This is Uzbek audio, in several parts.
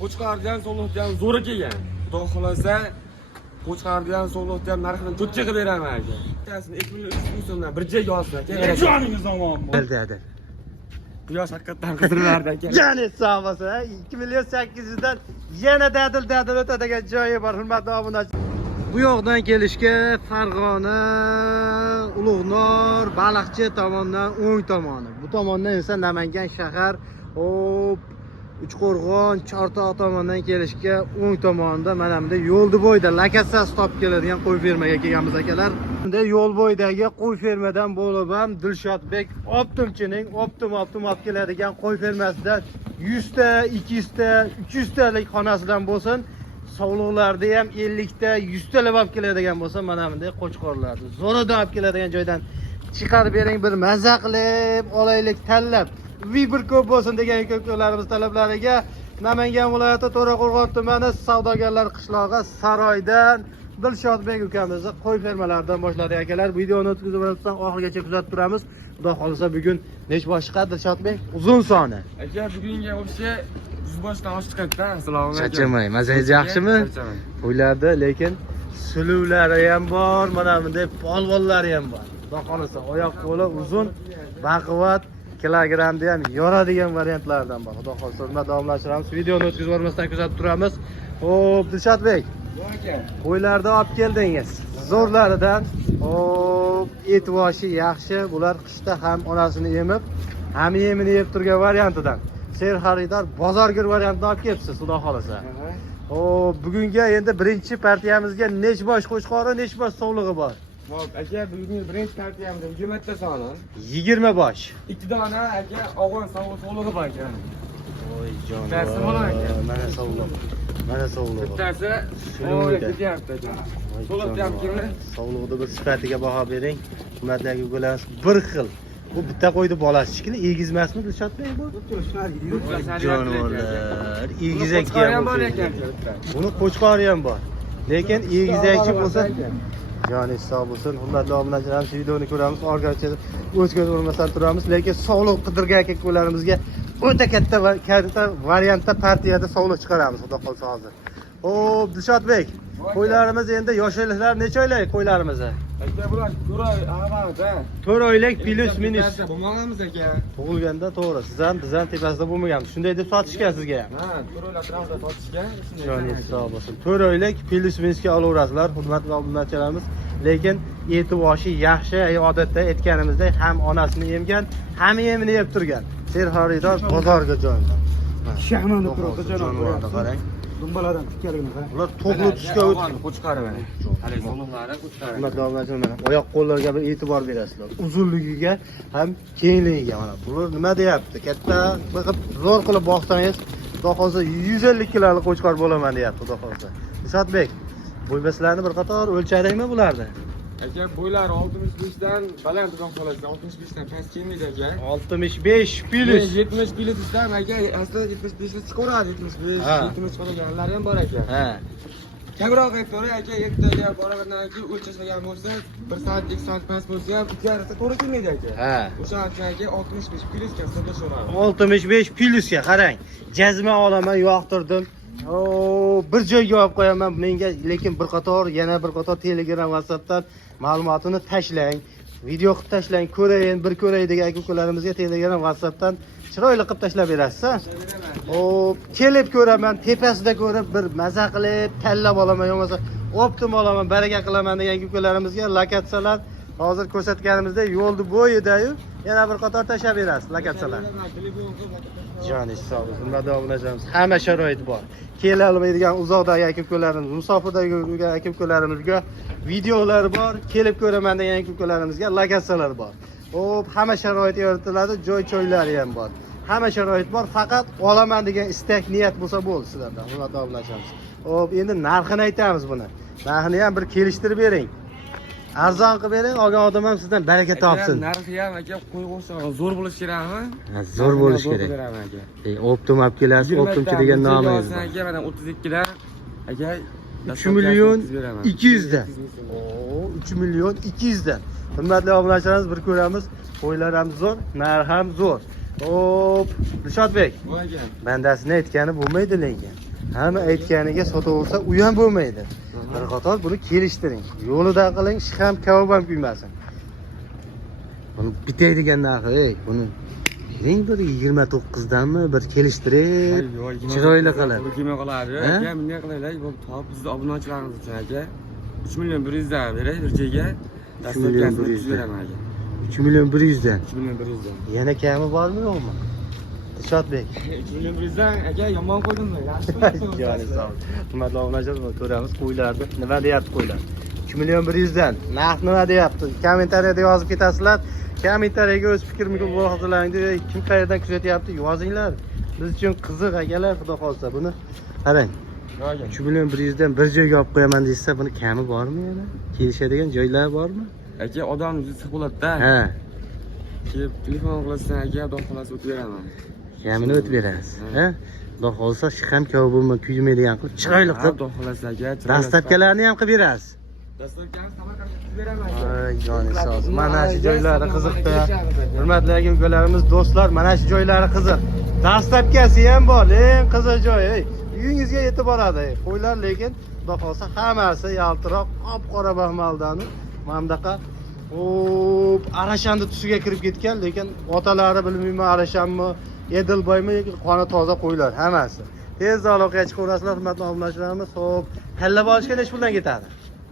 Qo'chqardan so'lliqni ham zo'r kelgan. Xudo xolasa qo'chqardan so'lliqni ham narxini cho'tcha qilib beraman aka. Bittasini 2 million 300 ming so'mdan bir joyga olsin aka. Joningiz omon bo'l. Bildi. Quyosh haqiqatan qidirlardi aka. Jani sog' bo'lsin. 2 million 800 dan yana dadil o'tadigan joyi bor, hurmatli obunachilar. Bu yoqdan kelishga Farg'ona, Ulug'nor, Baliqchi tomondan o'ng tomoni. Bu tomondan esa Namangan shahar, hop Uchqo'rg'on, Chortoq tomondan kelishga o'ng tomonda mana bunda yo'lni bo'yida lokatsiyasi topib keladigan qo'y fermaga kelganmiz akalar. Bunda yo'l bo'yidagi qo'y fermadan bo'lib ham Dilshodbek optimchining optim olib keladigan qo'y fermasidan 100 ta, 200 ta, 300 talik xonasidan bo'lsin. Sovliqlarda ham 50 ta, 100 talab olib keladigan bo'lsa, mana bunday qo'chqorlarni zo'ridan olib keladigan joydan chiqarib bering, bir mazza qilib olaylik tanlab. Bir ko'p bo'lsin degan ko'klarimiz talablariga Namangan viloyati To'raqo'rg'on tumani savdogarlar qishlog'i Saroydan Dilshodbek ukamizni qo'y fermalaridan boshladik akalar. Videoni o'tkazib o'tsan oxirigacha kuzatib turamiz. Xudo xolisa bugun nech bosh chiqadi Dilshodbek? Uzun soni. Aka bugunga o'sha 100 boshdan oshib chiqadi-da. Assalomu alaykum. Chachamay, mazangiz yaxshimi? Qo'ylarda lekin suluvlari ham bor, mana bunday polvonlari ham bor. Xudo xolisa oyoq qo'li uzun, baquvvat, kilogrammda ham yoradigan variantlardan bor. Xudo xolisa davom ettiramiz. Videoni o'tkazib o'tmasdan kuzatib turamiz. Xo'p, Dilshodbek. Qo'ylarda olib keldingiz. Zo'rlaridan, hop, etvoshi yaxshi. Bular qishda ham onasini emib, ham yemini yeb turgan variantidan. Ser xaridor bozorgir variantini olib kelibsiz, Xudo xolasa. Hop, bugunga endi birinchi partiyamizga nech bosh qo'chqori, nech bosh sovlig'i bor? Hop, aka bugungi birinchi partiyamizda 20 ta soni. 20 bosh. 2 dona aka og'on sovlig'i bor ekan. Voy jon. Bittasi mana aka. Mana sovliq. Mana sovliq. Bittasi Suluvda. ketyapti aka. Sovliqni ham kimni? Sovliqni bir sifatiga baho bering. Hurmatli ukalarimiz bir xil. Bu bitta qo'ydi bolasi shikili, egizmasmi Dilshodbek bu? Jonivorlar, egizak ham bor ekan. Buni qo'chqori ham bor. Lekin egizakchi bo'lsa, joningiz sog' bo'lsin. Hurmatli obunachilarimiz, videoni ko'ramiz, orqacha o'tkazib o'rmasdan turamiz, lekin sog'liq qidirgan akalarimiizga o'ta katta variantda partiyada sog'liq chiqaramiz, xudo qolsa hozir. Hop, Dilshodbek, qo'ylarimiz endi yoshliklar necha oylik qo'ylarimiz? Aka bular 4 oy avvalda. 4 oylik plus minus. Bo'lmaganmiz aka. Tug'ilganda to'g'ri, siz ham biz ham tepasida bo'lmaganmiz. Shunday deb sotishgan sizga ham. Ha, 4 oylar tramda sotishgan. Joningiz sog' bo'lsin. 4 oylik plus minusga olaverasizlar, hurmatli obunachilarimiz. Lekin etivoshi yaxshi, odatda aytganimizdek ham onasini emgan, ham yemini yeb turgan. Ser xaridor bozorga joylangan. Shahmani turibdi jonivorni qarang. Dumbalardan tikkaligini qarang. Ular to'qli tusga o'tib qo'chqari mana. Hali sovliqlari qo'chqari. hurmatli obunachilar, oyoq qo'llarga bir e'tibor berasizlar. Uzunligiga ham kengligiga mana. Bular nima deyapti? Katta qilib zo'r qilib boqsangiz, xudo xolsa 150 kilolik qo'chqor bo'laman deyapti, xudo xolsa. Dilshodbek, bo'ybaslarni bir qator o'lchadingmi bularni? Aka bo'ylari 65 dan baland xudo xolasa 65 dan past kelmaydi aka. 65 plus. 70 plus istam aka. Aslida 75 dan chiqaveradi 75, 70 qolganlari ham bor aka. Ha. Kamroq aytdi aka, yertaga boraverdan aka o'lchasagan bo'lsa 1 soat 2 soat past bo'lsa ham ikkarasi to'g'ri kelmaydi aka. Ha. O'sha aka 65 plusga hisoblashaveradi. 65 plusga qarang. Jazma olaman, yoqtirdim. Bir joyga olib qo'yaman menga, lekin yana bir qator Telegram, WhatsAppdan ma'lumotini tashlang. Video qilib tashlang, ko'rayin, bir ko'ray degan aka-ukalarimizga Telegram, WhatsAppdan chiroyli qilib tashlab berasiz. Hop, kelib ko'raman, tepasida ko'rib bir maza qilib tanlab olaman, yo'qsa optim olaman, baraka qilaman degan aka-ukalarimizga lokatsiyalar hozir ko'rsatganimizdek yo'lni bo'yida-yu yana bir qator tashlab berasiz lokatsiyalar. Joningiz sog' bo'lsin, davom hamma sharoit bor. Kela olmaydigan uzoqdagi aka-ukalarimiz, musofirdagi aka-ukalarimizga videolar bor, kelib ko'raman degan aka-ukalarimizga lokatsiyalar bor. Hop, hamma sharoit yoritiladi, joy-joylari ham bor. Hamma sharoit bor, faqat olaman degan istak, niyat bo'lsa bo'ldi sizlarda. Hurmatli obunachilarimiz. Hop, endi narxini aytamiz buni. Narxini ham bir kelishtirib bering. Arzon qilib bering, olgan odam ham sizdan baraka topsin. Narxi ham aka qo'yg'o'shgan zo'r bo'lish kerakmi? Zo'r bo'lish kerak. Optim olib kelasiz, optimchi degan nomingiz bor. Aka mana 32 lar aka 3 million 200 dan. 3 million 200 dan. Hurmatli obunachilarimiz, bir ko'ramiz. Qo'ylar ham zo'r, narx ham zo'r. Hop, Dilshodbek. Bo'lgan. Bandasini aytgani bo'lmaydi lekin. Hamma aytganiga sotaversa, u ham bo'lmaydi. Bir qator buni kelishtiring. Yo'lida qiling, sham kavob ham kuymasin. Buni bitaydigan narxi, buni bering bir 29 danmi bir kelishtirib, chiroyli qilib. Kema qiladi. Aka, bunday qilaylik, bu top bizning obunachilarimiz uchun aka. 3 million 100 dan beray bir joyga. 3 million 100 beraman aka. 3 million 100 dan. 3 million 100 dan. Yana kami bormi yo'qmi? Dilshodbek. 3 million 100 dan aka yomon qo'ydimmi? Yaxshi Joni sog'. Hurmatli obunachilar, ko'ramiz qo'ylarni. Nima deyapti qo'ylar? 3 million 100 dan. Narx nima deyapti? Kommentariyada yozib ketasizlar. Kommentariyaga o'z fikringizni bildiring. Kim qayerdan kuzatyapti? Yozinglar. Biz uchun qiziq akalar, xudo xolsa buni qarang. 3 million 100 dan bir joyga olib qo'yaman deysa, buni kami bormi yana? Kelishadigan joylar bormi? Aka, odam issiq bo'ladi-da. Ha. Kelib telefon qilasan aka, xudo xolasa o'tib beraman. Kamini o'tib berasiz. Ha? Xudo xolsa sham kavob bo'lmay kuymaydigan qilib, chiroyli qilib, Xudo xolasa aka. dastlabkalarni ham qilib berasiz. Dastlabkamiz Samarqandga o'tib beraman aka. Ay, joni sog'. Mana shu joylari qiziqda. Hurmatli aka-ukalarimiz, do'stlar, mana shu joylari qiziq. Dastlabkasi ham bor, eng qiziq joy. Uyingizga yetib boradi. Qo'ylar lekin xudo xolsa hammasi yaltiroq, qop-qora baxmaldani. Mana bunaqa arashanni tusiga kirib ketgan, lekin otalari bilmayman arashanmi, edilboymi, qoni toza qo'ylar hammasi. Tez aloqaga chiqaverasizlar, hurmatli obunachilarimiz. Xo'p, tanlab olishga nech puldan ketadi?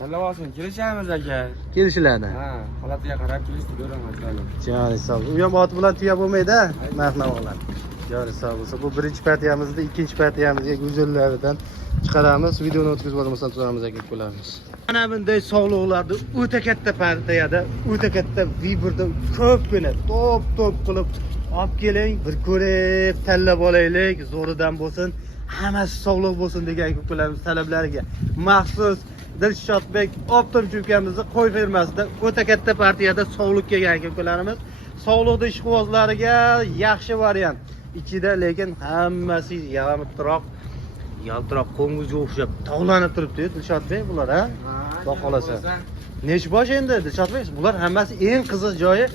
Tanlab olsin, kelishamiz aka. Kelishiladi. Ha, holatiga qarab kelishib beraman aka. Joni sog'. U ham oti bilan tuya bo'lmaydi-a, narx-navolar. Joni sog' bo'lsa, bu birinchi partiyamizda, ikkinchi partiyamizga go'zallaridan chiqaramiz. Videoni o'tkazib olmasdan turamiz aka-ukalarimiz. Mana bunday sog'liqlarni o'ta katta partiyada, o'ta katta vibrda ko'pgina top qilib olib keling, bir ko'rib, tanlab olaylik, zo'ridan bo'lsin, hammasi sog'liq bo'lsin degan aka-ukalarimiz talablariga maxsus Dilshodbek Optimchi ukamizni qo'y fermasida o'ta katta partiyada sog'liq kelgan aka-ukalarimiz. Sog'liqda ishqibozlariga yaxshi variant. Ichida lekin hammasi yaltiroq qo'ng'izga o'xshab tog'lanib turibdi Dilshodbek bular, ha? Xudo xolasa. Nech bosh endi Dilshodbek? Bular hammasi eng qiziq joyi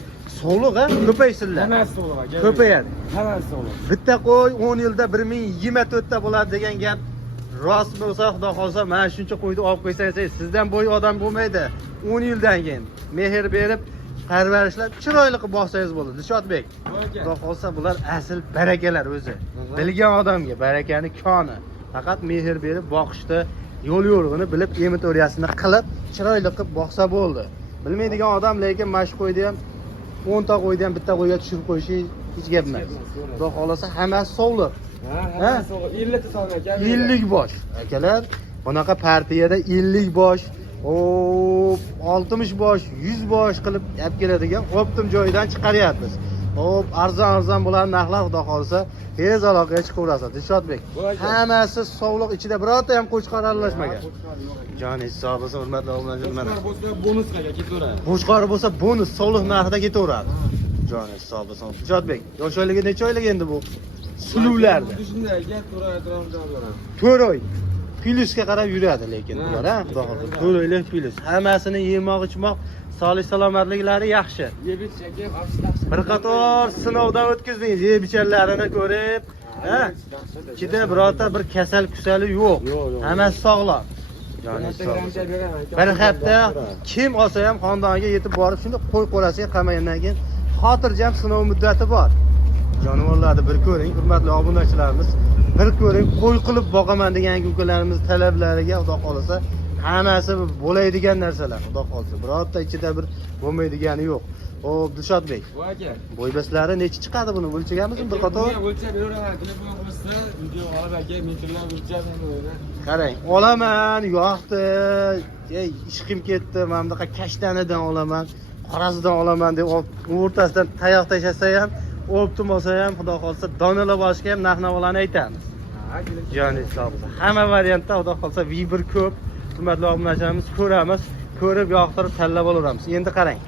sog'liq, ha? Ko'paysinlar. Hammasi sog'liq aka. Ko'payadi. Hammasi sog'liq. Bitta qo'y 10 yilda 1024 ta bo'ladi degan gap rost bo'lsa, xudo xolsa, mana shuncha qo'yni olib qo'ysangiz, sizdan bo'y odam bo'lmaydi. 10 yildan keyin mehr berib, parvarishlab, chiroyli qilib boqsangiz bo'ladi. Dilshodbek. Xudo xolsa, bular asl barakalar o'zi. Bilgan odamga barakani koni. Faqat mehr berib boqishda yo'l yo'rig'ini bilib, emitoriyasini qilib, chiroyli qilib boqsa bo'ldi. Bilmaydigan odam lekin mashq qo'ydi ham 10 ta qo'ydi ham bitta qo'yga tushirib qo'yishi hech gap emas. Xudo xolasa, hammasi sog'liq. Ha, sog'liq. 50 ta sog'liq aka. 50 bosh. Akalar, bunaqa partiyada 50 bosh, 60 bosh, 100 bosh qilib olib keladigan optim joyidan chiqaryapmiz. Hop, arzon bo'lgan narxlar xudo xolsa, tez aloqaga chiqaverasiz. Dilshodbek. Hammasi sog'liq ichida birorta ham qo'chqor aralashmagan. Joni sog' bo'lsin, hurmatli obunachilar. Qo'chqor bo'lsa bonusga ketaveradi. Qo'chqor bo'lsa bonus sog'liq narxida ketaveradi. Joni sog' bo'lsin. Dilshodbek, yosh oyligi necha oylik endi bu? Suluvlarda. Shunday aka, to'ra. 4 oy. Pilusga qarab yuradi lekin bular, ha, xudo xolsa. 4 oylik pilus. Hammasini yemoq, ichmoq, sog'lik salomatliklari yaxshi. Yebich aka, yaxshi. Bir qator sinovdan o'tkazdingiz, yeb-icharlarini ko'rib, ha? Ichida birorta bir kasal-kusali yo'q. Hammasi sog'lom. Joni sog'. Bir hafta kim olsa ham xonadoniga yetib borib, shunda qo'y qo'rasiga qamagandan keyin xotirjam sinov muddati bor. Jonivorlarni bir ko'ring, hurmatli obunachilarimiz. Bir ko'ring, qo'y qilib boqaman degan ukalarimiz talablariga xudo xolasa hammasi bo'ladigan narsalar, xudo xolasa. Birorta ichida bir bo'lmaydigani yo'q. Xo'p, Dilshodbek. Voy aka. Bo'ybaslari necha chiqadi buni? O'lchaganmizmi bir qator? O'lchab beraman. Telefon qilsa, video olib aka, metrlar o'lchaman. Qarang, olaman, yo'qdi. Ey, ishqim ketdi, mana bunaqa kashtanidan olaman, qorasidan olaman deb o'rtasidan tayoq tashasa ham, optim olsa ham, xudo xolsa, donalar boshiga ham narx-navolarni aytamiz. Joni sog' bo'lsin. Hamma variantda xudo xolsa vibr ko'p. Hurmatli obunachilarimiz ko'ramiz, ko'rib yoqtirib tanlab olaveramiz. Endi qarang.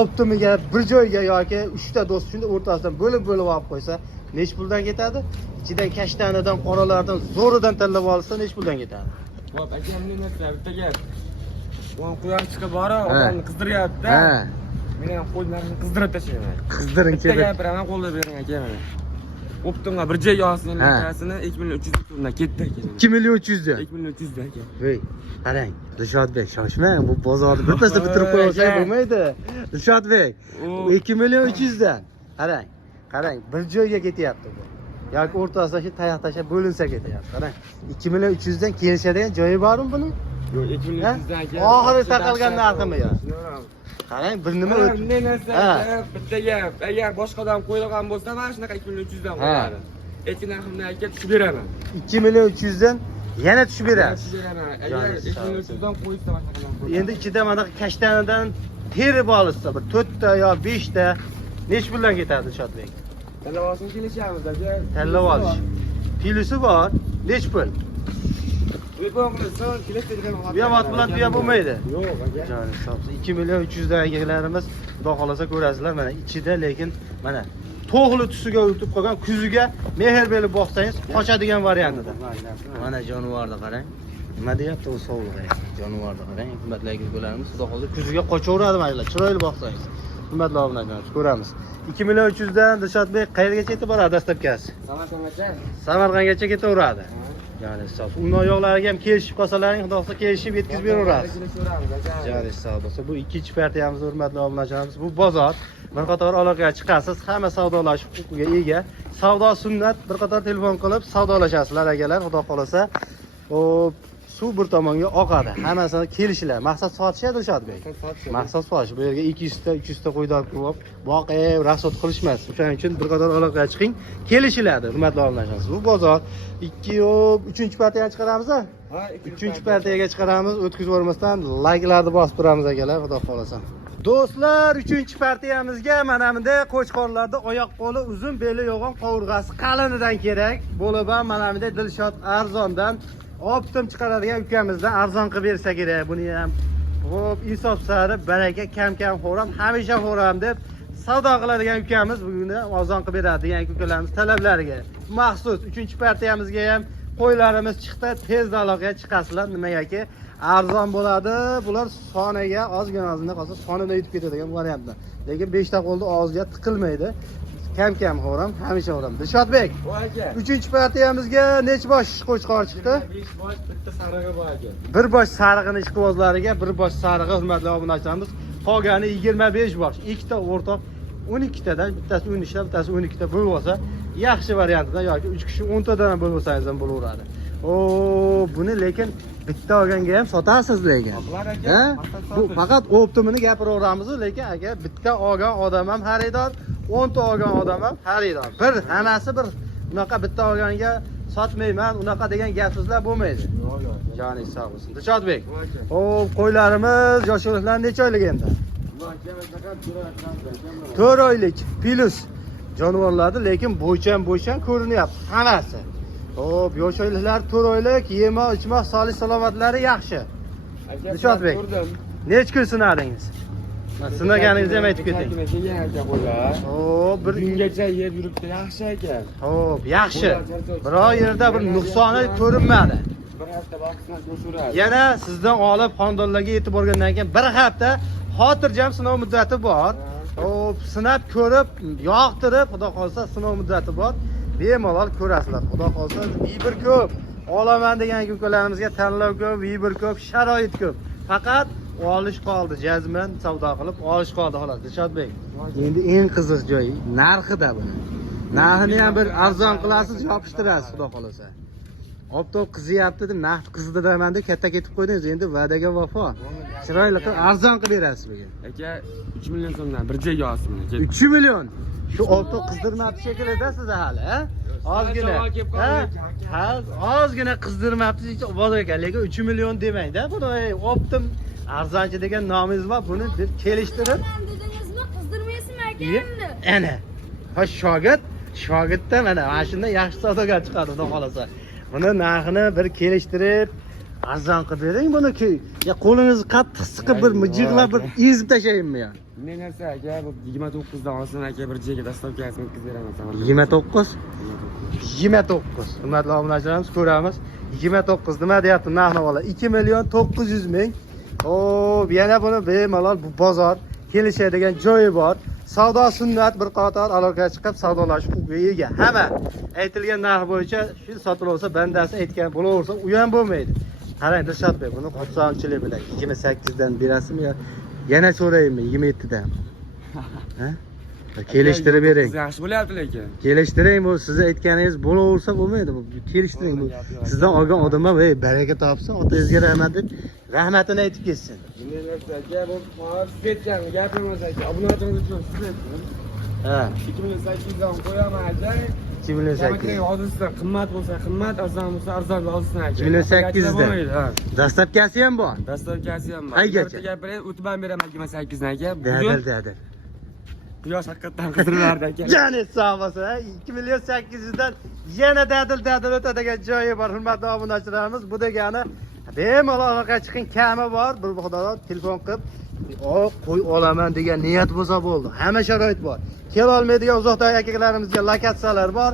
Optimiga bir joyga yoki 3 ta do'st shunda o'rtasidan bo'lib olib qo'ysa, nech puldan ketadi? Ichidan kashtanidan, qoralardan, zo'ridan tanlab olsa, nech puldan ketadi? Voy aka, menga bitta gap. Voy quyosh chiqib bora, odamni qizdiryapti. Ha. Men ham qo'ylarni qizdirib tashlayman. Qizdiring bitta gapiraman, qo'lda bering aka mana. Optimga bir joyga olsin Ha. akasini 2300 so'mdan ketdi aka. 2 million 300 dan. 2300 aka. Voy, qarang, Dilshodbek, shoshmang. Bu bozorni birpasda bitirib qo'ysak bo'lmaydi. Dilshodbek, O. 2 million 300 dan. Qarang, qarang, bir joyga ketyapti bu. Yoki o'rtasida shu tayoq tashlab bo'linsa ketyapti. Qarang, 2 million 300 dan kelishadigan joyi bormi buning? Yo'q, 2300 dan aka. Oxiri taqalgan narximi yo? Qarang, bir nima Mana o'tdi? bunday narsa Ha. aka, bitta gap. Agar boshqa odam qo'yilgan bo'lsa, mana shunaqa 2300 dan qo'yadi. Aytgan narximni aka tushib beraman. 2 million 300 dan yana tushib berasiz. Tushib beraman. Agar Joningiz sog' 2300 dan qo'ysa boshqa odam qo'yadi. Endi ichida mana kashtanidan terib olsa bir 4 ta yo 5 ta nech puldan ketadi Dilshodbek? Talabasini kelishamiz aka. Tanlab olish. Pilusi bor, nech pul? Telefon qilsa, kelishadigan holat. Bu ham ot bilan tuya bo'lmaydi. Yo'q aka. Joni hisobsiz 2 million 300 dan egalarimiz xudo xolasa ko'rasizlar mana ichida, lekin mana to'g'li tusiga o'tib qolgan kuziga mehr berib boqsangiz qochadigan variantida. Mana jonivorni qarang. Nima deyapti u sovuq jonivorni qarang. Hurmatli aka-ukalarimiz xudo xolasa kuziga qochaveradi mana shular. Chiroyli boqsangiz. Hurmatli obunajonlar, ko'ramiz. 2 million 300 dan Dilshodbek qayergacha yetib boradi dastlabkasi? Samarqandgacha. Samarqandgacha ketaveradi. Ya'ni hisob. Undan yo'qlariga ham kelishib qolsalaring, xudo xolasa kelishib yetkazib beraverasiz. Jari hisob bo'lsa, bu ikkinchi partiyamiz hurmatli obunajonlarimiz. Bu bozor. Bir qator aloqaga chiqasiz, hamma savdolash huquqiga ega. Savdo sunnat, bir qator telefon qilib savdolashasizlar akalar, xudo xolasa. Hop, suv bir tomonga oqadi. Hammasini kelishlar. Maqsad sotish Dilshodbek. Maqsad sotish. Bu yerga 200 ta, 300 ta qo'yib qo'yib, boqib, rasot qilishmas. O'shaning uchun bir qator aloqaga chiqing, kelishiladi, hurmatli obunajonlar. Bu bozor 2 3-chi partiyani chiqaramiz-a? Ha, 3-chi partiyaga chiqaramiz, o'tkazib yubormasdan layklarni bosib turamiz akalar, xudo xolasa. Do'stlar, 3-chi partiyamizga mana bunday qo'chqorlarda oyoq qo'li uzun, beli yo'g'on, qovurg'asi qalinidan kerak. Bo'lib ham mana bunday Dilshod arzondan optim chiqaradigan ukamizdan arzon qilib bersa kerak. Buni ham xo'p, insof sari baraka kam xo'ram, hamisha xo'ram deb savdo qiladigan ukamiz bugun arzon qilib beradi degan ukalarimiz talablariga. Maxsus 3-chi partiyamizga ham qo'ylarimiz chiqdi, tezda aloqaga chiqasizlar. Nimagaki arzon bo'ladi. Bular soniga ozgina qolsa sonida yetib ketadigan variantda. Lekin 5 ta qo'lda og'izga tiqilmaydi. Kam xo'ram, hamisha xo'ram. Dilshodbek, Voy aka. 3-chi partiyamizga nech bosh qo'chqor chiqdi? 5 bosh, bitta sarig'i bor aka. Bir bosh sarig'ini ishqibozlariga, bir bosh sarig'i hurmatli obunachilarimiz, qolgani 25 bosh. Ikkita o'rtoq 12 tadan, bittasi 10 ishlab, bittasi 12 ta bo'lib olsa, yaxshi variantida yoki 3 kishi 10 tadan ham bo'lib olsangiz ham bo'laveradi. Buni lekin bitta olganga ham sotasiz lekin. Aqlar aka. Ha? Bu faqat optimini gapiraveramiz, lekin aka bitta olgan odam ham xaridor, 10 ta olgan odam ham xaridor. Bir hammasi bir. Unaqa bitta olganiga sotmayman, unaqa degan gap so'zlar bo'lmaydi. Yo'q, yo'q. Joni sog' bo'lsin. Dilshodbek. Voy aka. Hop, qo'ylarimiz yoshliklar necha oylik endi? Voy aka, faqat 4 oylik plus jonivorlardi, lekin bo'ychan ko'rinyapti hammasi. Hop, yosh oyliklar 4 oylik, yema, ichma, sog'lik salomatlari yaxshi. Dilshodbek. Nech kun sinadingiz? Sinaganingizni ham aytib keting. Aka qo'ylar. Hop, bir Bungacha yer yuribdi, yaxshi aka. hop, yaxshi. Biror yerda bir nuqsoni ko'rinmadi. Bir hafta vaqtdan ko'rishuradi. Yana sizdan olib xonadonlarga yetib borgandan keyin bir hafta xotirjam sinov muddati bor. Hop, sinab ko'rib, yoqtirib, xudo xolsa sinov muddati bor. Bemalol ko'rasizlar. Xudo xolsa vibir ko'p. Olaman degan ukallarimizga tanlov ko'p, vibir ko'p, sharoit ko'p. Faqat olish qoldi, jazman savdo qilib olish qoldi xolos. Dilshodbek. Endi eng qiziq joyi narxida buni. Narxini ham bir arzon qilasiz, yopishtirasiz, xudo xolasa. Optob qizyapti deb, naqd qizdirman deb katta ketib qo'ydingiz. Endi va'daga vafo. Chiroyli qilib arzon qilib berasiz bugun. Aka 3 million so'mdan bir joyga olsin. 3 million. Shu optob qizdirmabdi shekilida siz hali, ha? Ozgina. Ha, ozgina qizdirmabsiz, bozor ekan, lekin 3 million demang-da. Buni optim arzonchi degan nomingiz bor. Buni deb kelishtirib. Dedingizmi, qizdirmaysizmi aka endi? Ana. Ha, shogirdda mana shundan yaxshi savdogar chiqadi, xudo xolasa. Buni narxini bir kelishtirib arzon qilib bering buni-ki. Ya qo'lingizni qattiq siqib bir mijig'lab bir ezib tashlayinmi yo? Men narsa aka, bu 29 dan olsin aka, bir joyga dastavkasini o'tkazib beraman. 29. 29. Hurmatli obunachilarimiz ko'ramiz. 29 nima deyapti narx-navolar? 2 million 900 ming. Hop, yana buni bemalol bu bozor kelishadigan joyi bor. savdo sunnat bir qator aloqaga chiqib savdolash huquqiga ega. Hamma aytilgan narx bo'yicha shu sotilsa bandasi aytgan bo'laversa, u ham bo'lmaydi. Qarang Dilshodbek, buni xursandchilik bilan 28 dan berasizmi yo yana so'raymi 27 dan? Ha? Kelishtirib bering. Yaxshi bo'lyapti lekin. Kelishtiring, bu siz aytganingiz bo'laversa bo'lmaydi. Bu kelishtiring. Bu sizdan olgan odamlar, "Ey, baraka topsin, otangizga rahmat" deb rahmatini aytib ketsin. Aka, bu siz aytgan gapimiz aka. Obunachilar uchun siz aytdingiz. Ha, 2800 dan qo'yaman aka. 2008. Hozirda qimmat bo'lsa qimmat, arzon bo'lsa arzon olsin aka. 2008 da. Ha. Dastlabkasi ham bor. Dastavkasi ham bor. Qaygacha? Gapiring, o'tib ham beraman 28 dan aka. Dadil. Quyosh haqiqatan qidirlardi aka. Janet sog' bo'lsin. 2 million 800 dan yana dadil o'tadigan joyi bor. Hurmatli obunachilarimiz, bu degani bemalol aloqaga chiqing, kami bor. Bir xudodan telefon qilib, qo'y olaman degan niyat bo'lsa bo'ldi. Hamma sharoit bor. Kela olmaydigan uzoqdagi akalarimizga lokatsiyalar bor.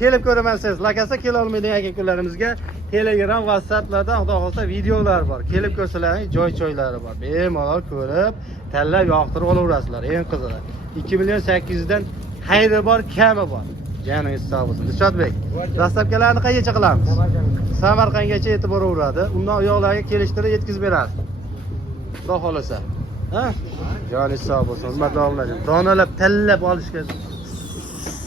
Kelib ko'ramansiz, lokatsiya kela olmaydigan akalarimizga Telegram, WhatsApplardan xudo xolsa videolar bor. Kelib ko'rsalaring, joy-joylari bor. Bemalol ko'rib, tanlab yoqtirib olaverasizlar. Eng qizig'i 2 million 800 dan xayri bor, kami bor. Janingiz sog' bo'lsin. Dilshodbek, dastlabkilarni qayerga qilamiz? Samarqandgacha yetib boraveradi. Undan uyoqlarga kelishtirib yetkazib berasiz. Xudo xolasa. Ha? Joningiz sog' bo'lsin. Hurmatli obunachilar, donalab tanlab olishga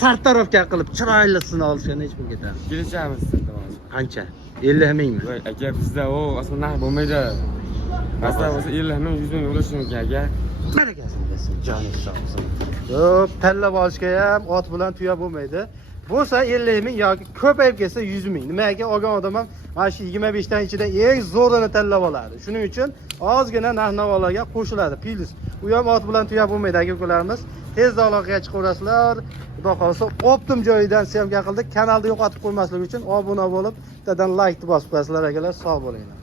sartarovka qilib chiroylisini olishga hech kim ketadi. Kelishamiz. Qancha? 50 mingmi? Voy aka, bizda o asl narx bo'lmaydi. Masala bo'lsa 50 ming, 100 ming bo'lishi mumkin aka. Barakasini bersin, joningiz sog' bo'lsin. Yo'q, tanlab olishga ham ot bilan tuya bo'lmaydi. Bo'lsa 50 ming yoki ko'payib ketsa 100 ming. Nimaga olgan odam ham mana shu 25 dan ichidan eng zo'rini tanlab oladi. Shuning uchun ozgina narx-navolarga qo'shiladi. Plus, u ham ot bilan tuya bo'lmaydi aka-ukalarimiz. Tezda aloqaga chiqaverasizlar. Xudo xolsa, optim joyidan syomka qildik. Kanalni yo'qotib qo'ymaslik uchun obuna bo'lib, bittadan like bosib qo'yasizlar akalar. Sog' bo'linglar.